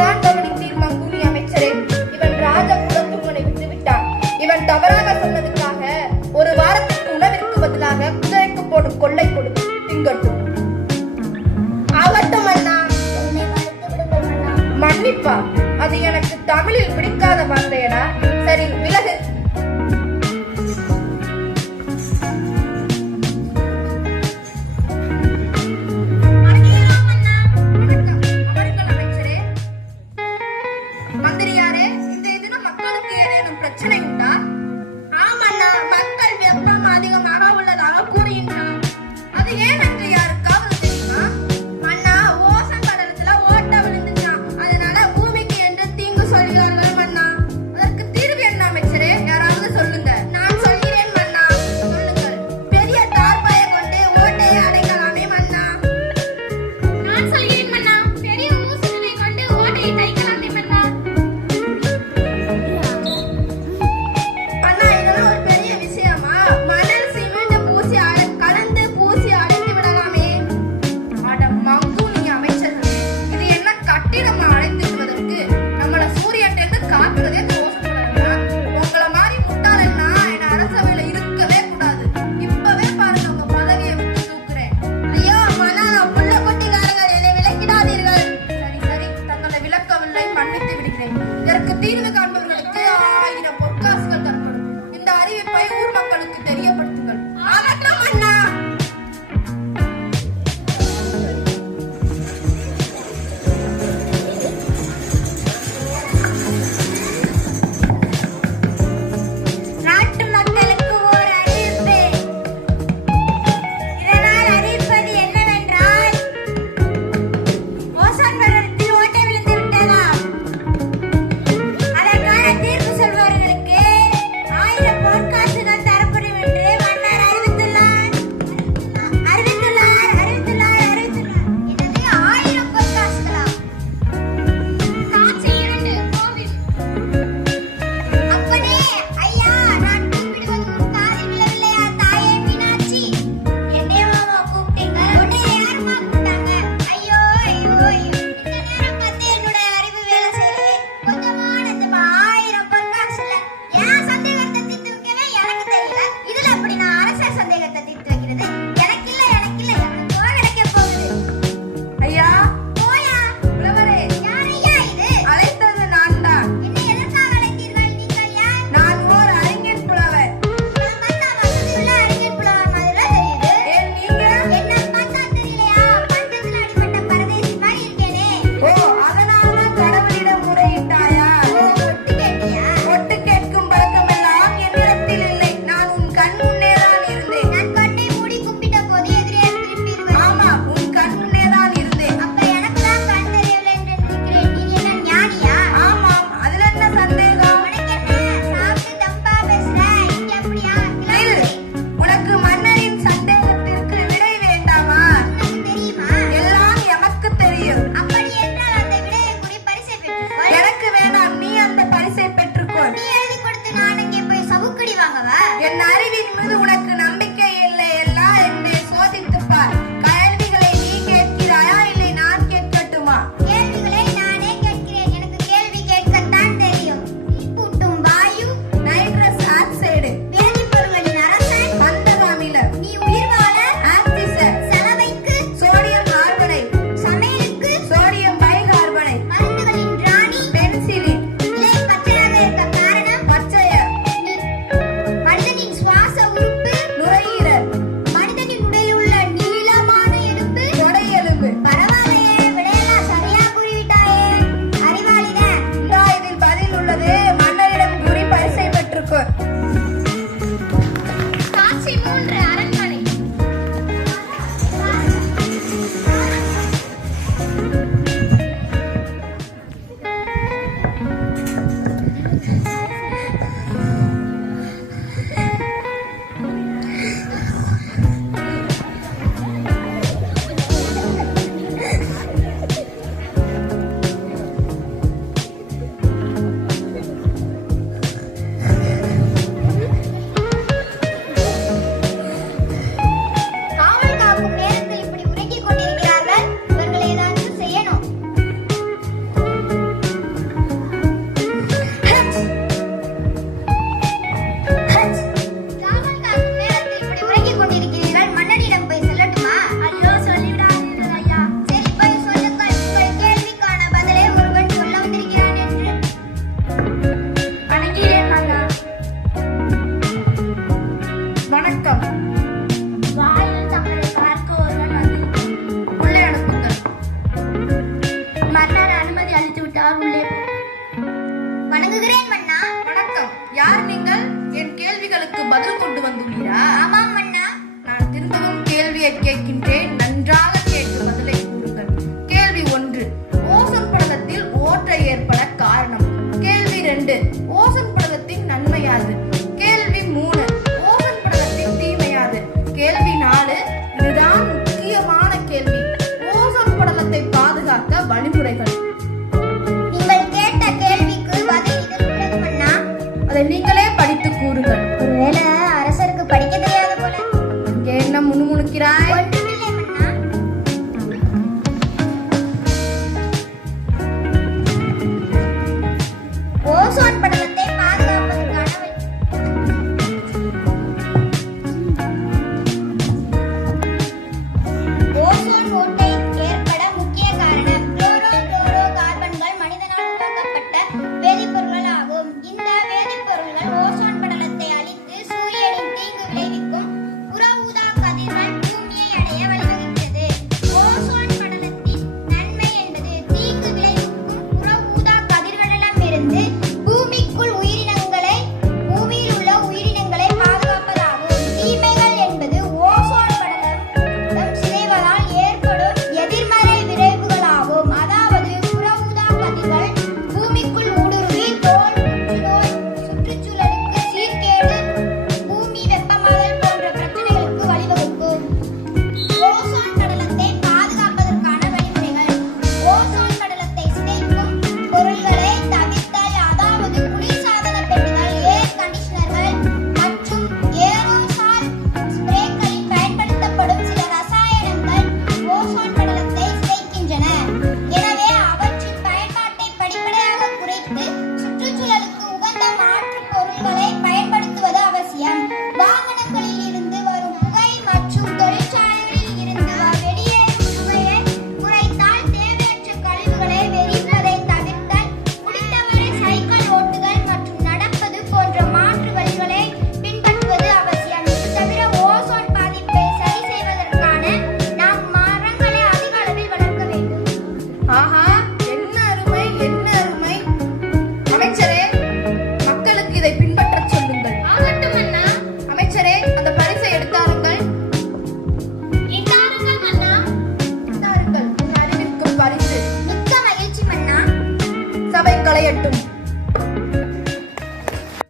இதைத்தான் கவனித்தீர் மங்குனி அமைச்சரே. இவன் ராஜகுலத்துங்கனை விட்டுவிட்டான். இவன் தவறாக சொன்னதுக்காக ஒரு வாரத்துக்கு உணவிற்கு பதிலாக குதிரைக்கு போடும் கொள்ளை கொடுத்து திங்கட்டும். ஆகட்டும் அண்ணா. மன்னிப்பா, அது எனக்கு தமிழில் பிடிக்காத வார்த்தையடா. சரி, விலகு. மந்திரியாரே, இந்த தினம் மக்களுக்கு ஏதேனும் பிரச்சனை உண்டா? ஆமண்ணா, மக்கள் வெப்பம் அதிகமாக உள்ளதாக கூறுகின்றனர். அது ஏன் என்று யாருக்காவது தெரியுமா? மன்னா, ஓசன் படலத்துல ஓட்ட விழுந்துச்சாம். அதனால பூமிக்கு என்று தீங்கு சொல்கிறார்கள் மன்னா. அதற்கு தீர்வு என்ன அமைச்சரே? யாராவது சொல்லுங்க. நான் சொல்கிறேன் மன்னா. சொல்லுங்கள். பெரிய தார்பாயை கொண்டு ஓட்டையை அடைக்கலாமே மன்னா. நான் சொல்கிறேன் மன்னா. பெரிய ஊசினை கொண்டு ஓட்டையை தைக்கலாமே மன்னா. அண்ணா, இதெல்லாம் ஒரு பெரிய விஷயமா? மணல் சிமெண்ட் கலந்து பூசி அடைத்து விடலாமே. அட மங்குனி அமைச்சர்களே, இது என்ன கட்டிடமா அழைத்து விடுவதற்கு? நம்மள சூரியன்டேந்து காக்கிறதே தோசைப்படணுமா? உங்கள மாதிரி முட்டாளெல்லாம் என் அரசவையில இருக்கவே கூடாது. இப்பவே பாருங்க, உங்க பதவியை விட்டு தூக்குறேன். ஐயோ மன்னா, நான் புள்ள குட்டிக்காரர்கள், என்னை விலக்கிடாதீர்கள். சரி சரி, தங்களை விளக்கவில்லை, மன்னித்து விடுகிறேன். இதற்கு தீர்வு காண்பவர்களுக்கு 1000 பொற்காசுகள் தரப்படும். இந்த அறிவிப்பை ஊர் மக்களுக்கு தெரியப்படுத்துங்கள். ஆகட்டும் அண்ணா. நாட்டு மக்களுக்கு ஓர் அறிவிப்பு. இதனால் அறிவிப்பது என்னவென்றால், ஓசோன் படலத்தில் ஓட்டை விழுந்து விட்டதாம். அதற்கான பதில் கொண்டு வந்துள்ளீரா? ஆமாம் மன்னா. நான் திரும்பவும் கேள்வியை கேட்கின்றேன், நன்றாக கேட்டு பதிலை கூறுங்கள். கேள்வி 1, ஓசோன் படலத்தில் ஓட்டை ஏற்பட காரணம். கேள்வி 2, ஓசோன் படலத்தின் நன்மை யாது? கேள்வி 3, ஓசோன் படலத்தின் தீமை யாது? கேள்வி 4, இதுதான் முக்கியமான கேள்வி, ஓசோன் படலத்தை பாதுகாக்க வழிமுறைகள். நீங்கள் கேட்ட கேள்விக்கு பதில் இதற்குள்ளது மன்னா. அதை நீங்களே